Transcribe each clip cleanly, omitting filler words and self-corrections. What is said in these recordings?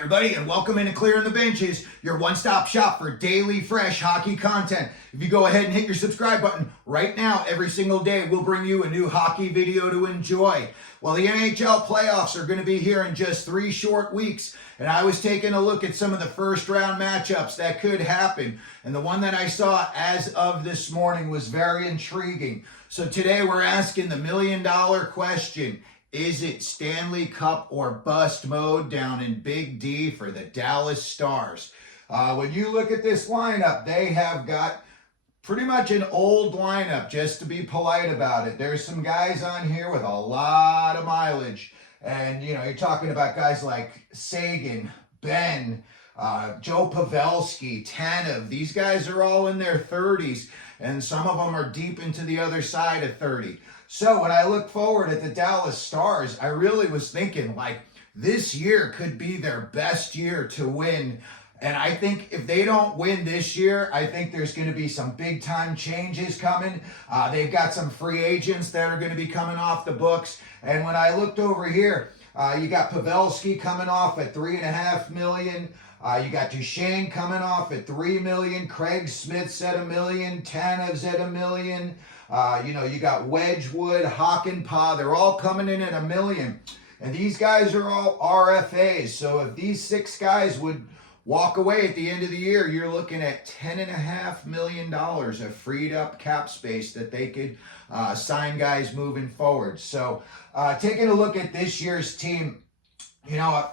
everybody, and welcome into Clearing the Benches, your one-stop shop for daily fresh hockey content. If you go ahead and hit your subscribe button right now, every single day we'll bring you a new hockey video to enjoy. Well, the NHL playoffs are going to be here in just 3 short weeks, and I was taking a look at some of the first-round matchups that could happen, and the one that I saw as of this morning was very intriguing. So today we're asking the million-dollar question. Is it Stanley Cup or bust mode down in Big D for the Dallas Stars? When you look at this lineup, they have got pretty much an old lineup, just to be polite about it. There's some guys on here with a lot of mileage. And, you know, you're talking about guys like Seguin, Benn, Joe Pavelski, Tanev. These guys are all in their 30s, and some of them are deep into the other side of 30. So when I look forward at the Dallas Stars, I really was thinking, like, this year could be their best year to win. And I think if they don't win this year, I think there's going to be some big-time changes coming. They've got some free agents that are going to be coming off the books. And when I looked over here, you got Pavelski coming off at $3.5 million. You got Duchesne coming off at $3 million. Craig Smith's at $1 million. Tanev's at $1 million. You got Wedgwood, Hakanpää. They're all coming in at $1 million. And these guys are all RFAs. So if these 6 guys would walk away at the end of the year, you're looking at $10.5 million of freed up cap space that they could sign guys moving forward. So taking a look at this year's team,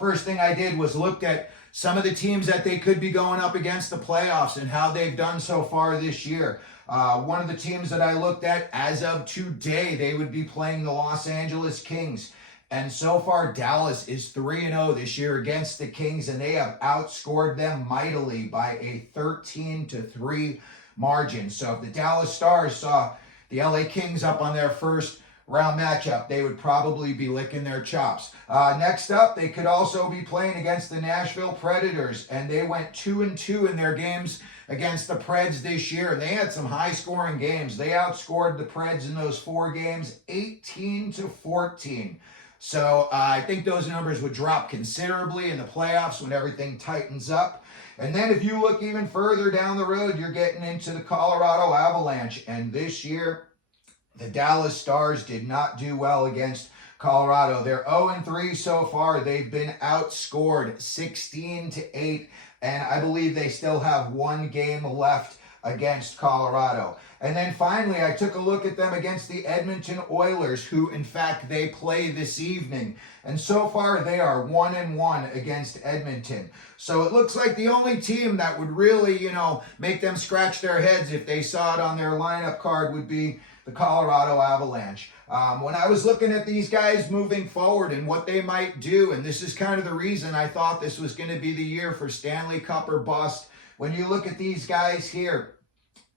first thing I did was looked at some of the teams that they could be going up against the playoffs and how they've done so far this year. One of the teams that I looked at as of today, they would be playing the Los Angeles Kings. And so far, Dallas is 3-0 this year against the Kings, and they have outscored them mightily by a 13-3 margin. So if the Dallas Stars saw the LA Kings up on their first round matchup, they would probably be licking their chops. Next up, they could also be playing against the Nashville Predators, and they went 2-2 in their games against the Preds this year. And they had some high-scoring games. They outscored the Preds in those 4 games 18-14. So I think those numbers would drop considerably in the playoffs when everything tightens up. And then if you look even further down the road, you're getting into the Colorado Avalanche. And this year, the Dallas Stars did not do well against Colorado. They're 0-3 so far. They've been outscored 16-8. And I believe they still have 1 game left against Colorado. And then finally, I took a look at them against the Edmonton Oilers, who, in fact, they play this evening. And so far, they are 1-1 against Edmonton. So it looks like the only team that would really, make them scratch their heads if they saw it on their lineup card would be the Colorado Avalanche. When I was looking at these guys moving forward and what they might do, and this is kind of the reason I thought this was going to be the year for Stanley Cup or bust. When you look at these guys here,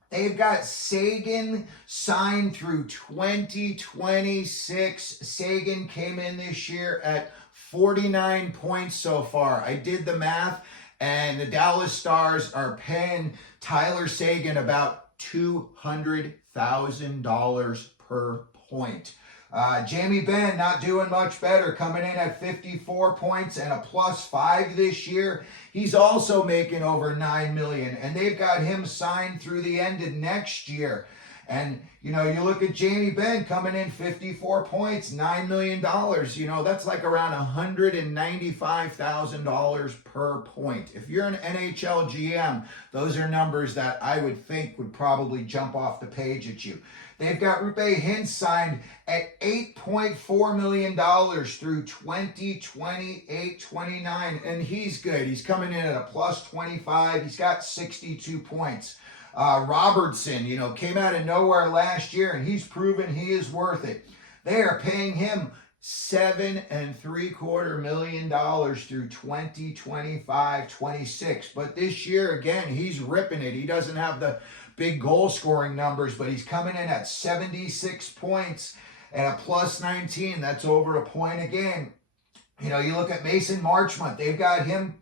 they've got Seguin signed through 2026. Seguin came in this year at 49 points so far. I did the math, and the Dallas Stars are paying Tyler Seguin about $200,000 per point. Jamie Benn not doing much better, coming in at 54 points and a +5 this year. He's also making over $9 million, and they've got him signed through the end of next year. And, you look at Jamie Benn coming in 54 points, $9 million. That's like around $195,000 per point. If you're an NHL GM, those are numbers that I would think would probably jump off the page at you. They've got Rupe Hintz signed at $8.4 million through 2028-29, and he's good. He's coming in at a +25. He's got 62 points. Robertson, came out of nowhere last year, and he's proven he is worth it. They are paying him $7.75 million through 2025-26. But this year, again, he's ripping it. He doesn't have the big goal scoring numbers, but he's coming in at 76 points and a +19. That's over a point a game. You look at Mason Marchment. They've got him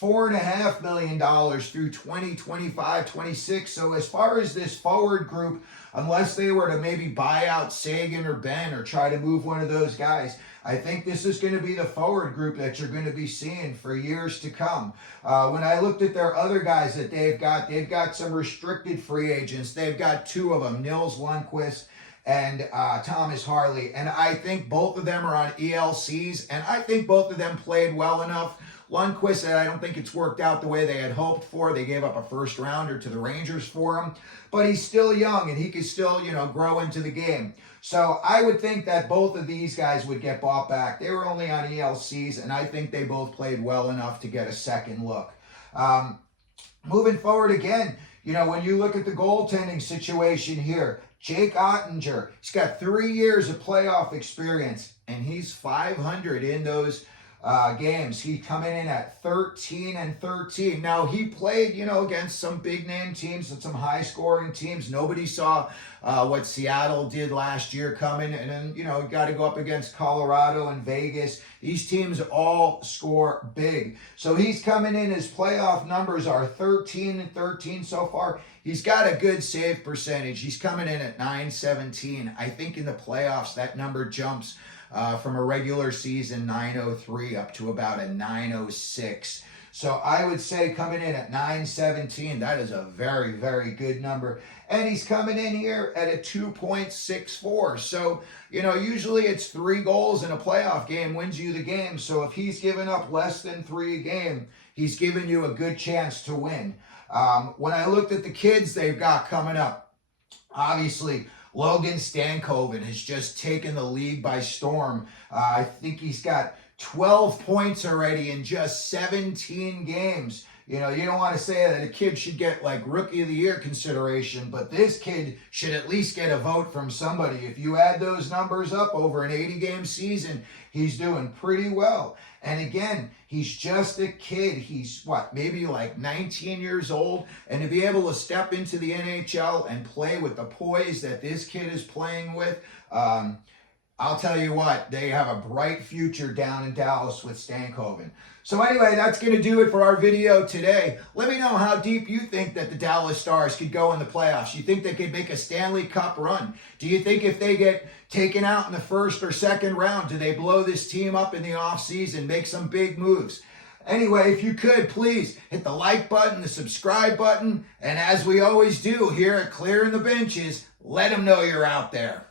$4.5 million through 2025-26. So as far as this forward group, unless they were to maybe buy out Seguin or Benn or try to move one of those guys, I think this is going to be the forward group that you're going to be seeing for years to come. When I looked at their other guys that they've got some restricted free agents. They've got two of them, Nils Lundqvist and Thomas Harley. And I think both of them are on ELCs, and I think both of them played well enough. Lundqvist, I don't think it's worked out the way they had hoped for. They gave up a first rounder to the Rangers for him, but he's still young and he could still, grow into the game. So I would think that both of these guys would get bought back. They were only on ELCs, and I think they both played well enough to get a second look. Moving forward again, when you look at the goaltending situation here, Jake Oettinger, he's got 3 years of playoff experience, and he's .500 in those games. He's coming in at 13-13. Now, he played, against some big name teams and some high scoring teams. Nobody saw what Seattle did last year coming, and then, got to go up against Colorado and Vegas. These teams all score big. So he's coming in, his playoff numbers are 13-13 so far. He's got a good save percentage. He's coming in at .917. I think in the playoffs that number jumps from a regular season .903 up to about a .906. So I would say coming in at .917, that is a very, very good number. And he's coming in here at a 2.64. So, usually it's 3 goals in a playoff game wins you the game. So if he's giving up less than 3 a game, he's giving you a good chance to win. When I looked at the kids they've got coming up, obviously, Logan Stankoven has just taken the league by storm. I think he's got 12 points already in just 17 games. You don't want to say that a kid should get like Rookie of the Year consideration, but this kid should at least get a vote from somebody. If you add those numbers up over an 80-game season, he's doing pretty well. And again, he's just a kid. He's maybe like 19 years old. And to be able to step into the NHL and play with the poise that this kid is playing with, I'll tell you what, they have a bright future down in Dallas with Stankoven. So anyway, that's going to do it for our video today. Let me know how deep you think that the Dallas Stars could go in the playoffs. You think they could make a Stanley Cup run? Do you think if they get taken out in the first or second round, do they blow this team up in the offseason, make some big moves? Anyway, if you could, please hit the like button, the subscribe button, and as we always do here at Clearing the Benches, let them know you're out there.